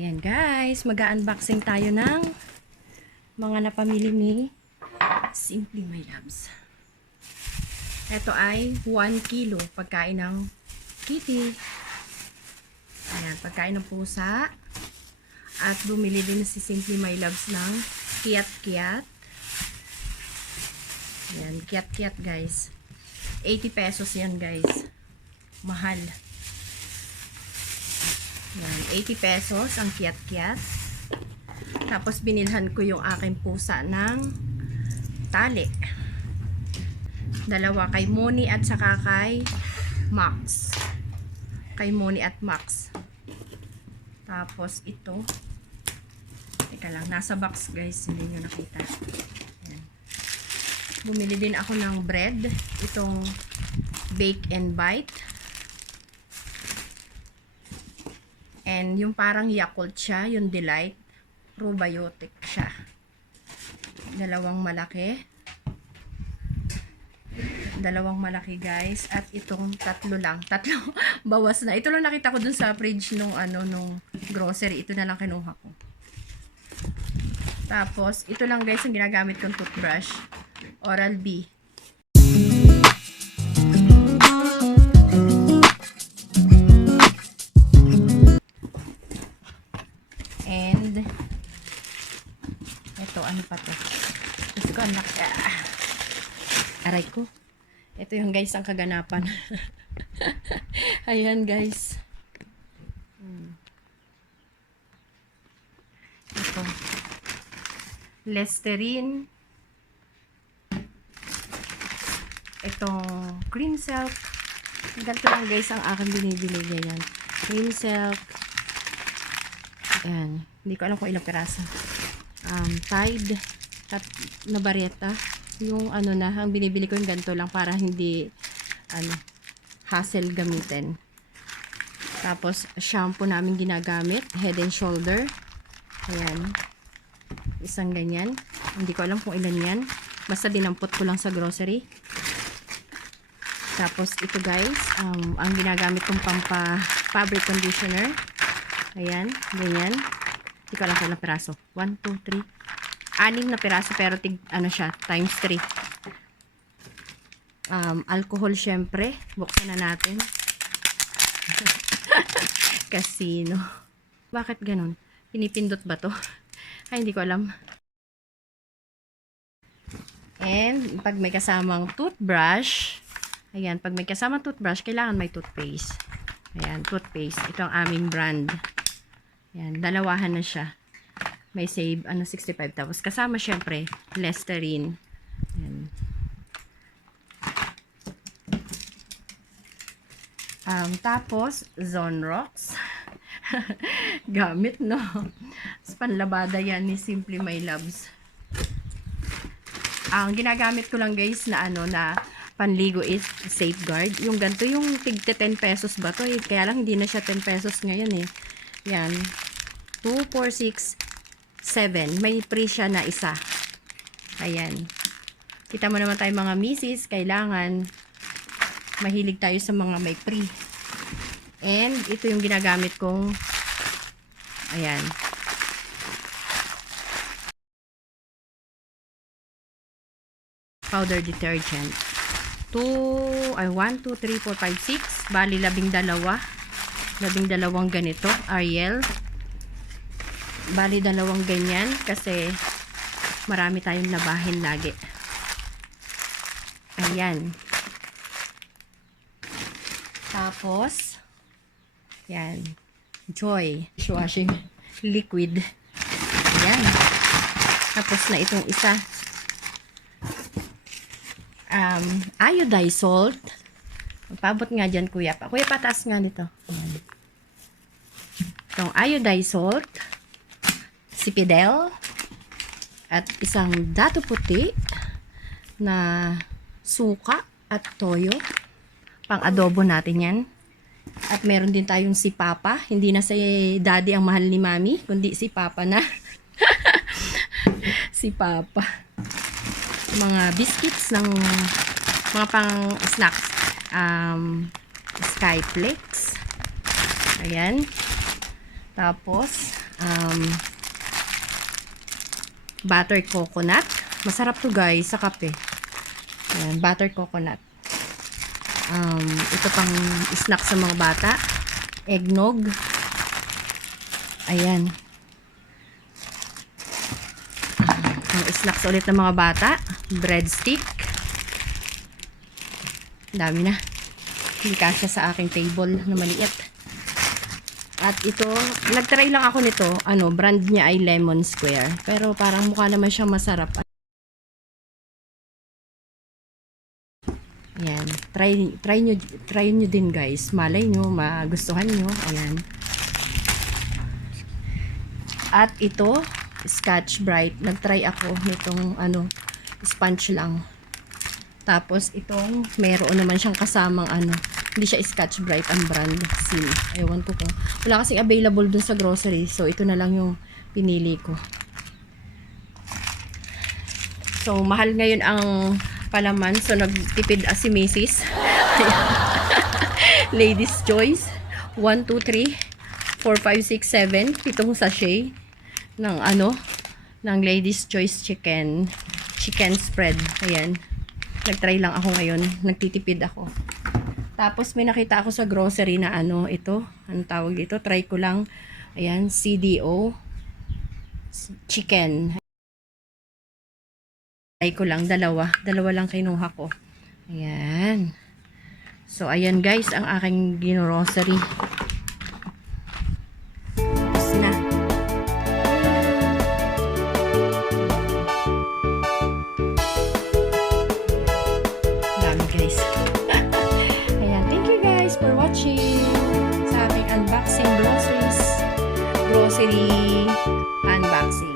Ayan guys, mag-unboxing tayo ng mga napamili ni Simply My Loves. Ito ay 1 kilo pagkain ng kitty. Ayan, pagkain ng pusa. At bumili din si Simply My Loves ng kiyat-kiyat. Ayan, kiyat-kiyat guys. 80 pesos yan guys. Mahal. Yan, 80 pesos ang kiyat-kiyat. Tapos binilhan ko yung aking pusa ng tali. Dalawa kay Moni at saka kay Max. Kay Moni at Max. Tapos ito. Teka lang, nasa box guys, hindi nyo nakita. Yan. Bumili din ako ng bread. Itong Bake and Bite. And yung parang Yakult siya, yung Delight, probiotic siya. Dalawang malaki guys. At itong tatlo lang. Tatlo, bawas na. Ito lang nakita ko dun sa fridge nung grocery. Ito na lang kinuha ko. Tapos, ito lang guys ang ginagamit kong toothbrush. Oral-B. And ito, ano pa to? Gusto ko anak. Aray ko. Ito yung guys ang kaganapan. Ayan guys. Ito. Listerine. Itong Cream Silk. Ganito lang guys ang aking binibili. Ganyan. Cream Silk. Ayan. Hindi ko alam kung ilang piraso. Tide na bareta. Yung ang binibili ko yung ganito lang para hindi hassle gamitin. Tapos shampoo namin ginagamit, Head and Shoulder. Ayan. Isang ganyan. Hindi ko alam kung ilan yan. Basta dinampot ko lang sa grocery. Tapos ito guys, ang ginagamit kong fabric conditioner. Ayan, ganyan. Hindi ko alam kung ilang piraso. 1, 2, 3. 6 na piraso pero siya, times 3. Alcohol syempre. Buksan na natin. Casino. Bakit ganun? Pinipindot ba to? Ay, hindi ko alam. And, pag may kasamang toothbrush, ayan, pag may kasamang toothbrush, kailangan may toothpaste. Ayan, toothpaste. Ito ang aming brand. Ayan, dalawahan na siya. May save, 65. Tapos, kasama syempre, Listerine. Ayan. Tapos, Zonrox. Gamit, no? Panlabada yan ni Simply My Loves. Ang ginagamit ko lang, guys, na panligo is Safeguard. Yung ganito, yung tigte 10 pesos ba to? Kaya lang, hindi na siya 10 pesos ngayon, eh. Yan. 2, 4, 6, 7. May free siya na isa. Ayan. Kita mo naman tayo mga misis. Kailangan mahilig tayo sa mga may free. And ito yung ginagamit kong ayan. Powder detergent. 1, 2, 3, 4, 5, 6. Bali, 12. 12 ganito. Ariel. Bali, 2 ganyan kasi marami tayong labahin lagi. Ayan. Tapos, yan. Joy. Dishwashing liquid. Ayan. Tapos na itong isa. Iodized salt. Pabot nga dyan, kuya pa. Kuya, pataas nga nito. Ayan. Itong iodized salt. Sipidel. At isang dato puti na suka at toyo. Pang adobo natin yan. At meron din tayong si Papa. Hindi na si Daddy ang mahal ni Mami, kundi si Papa na. Si Papa. Mga biscuits ng mga pang snacks. Skyflakes. Ayan. Tapos, Butter coconut. Masarap to guys sa kape. Ayan, butter coconut. Ito pang snack sa mga bata. Eggnog. Ayan. Ang snacks ulit ng mga bata. Breadstick. Dami na. Hindi kasya sa aking table na maliit. At ito, nagtry lang ako nito. Brand niya ay Lemon Square. Pero parang mukha naman siyang masarap. Ayan. Try nyo din guys. Malay nyo, magustuhan nyo. Ayan. At ito, Scotch Brite. Nagtry ako nitong sponge lang. Tapos itong meron naman siyang kasamang hindi siya Scotch Brite ang brand. Ewan ko kung wala kasing available dun sa grocery. So ito na lang yung pinili ko. So mahal ngayon ang palaman. So nagtipid si Macy's. Ladies Choice. 1, 2, 3, 4, 5, 6, 7. 7 sachet ng ng Ladies Choice chicken spread. Ayan. Nagtry lang ako ngayon. Nagtitipid ako. Tapos may nakita ako sa grocery na ito. Anong tawag dito? Try ko lang. Ayan, CDO chicken. Try ko lang, dalawa lang kinuha ko. Ayan. So ayan guys, ang aking grocery. Tapos na. Dami guys. Ayan, thank you guys for watching sa aking unboxing grocery unboxing.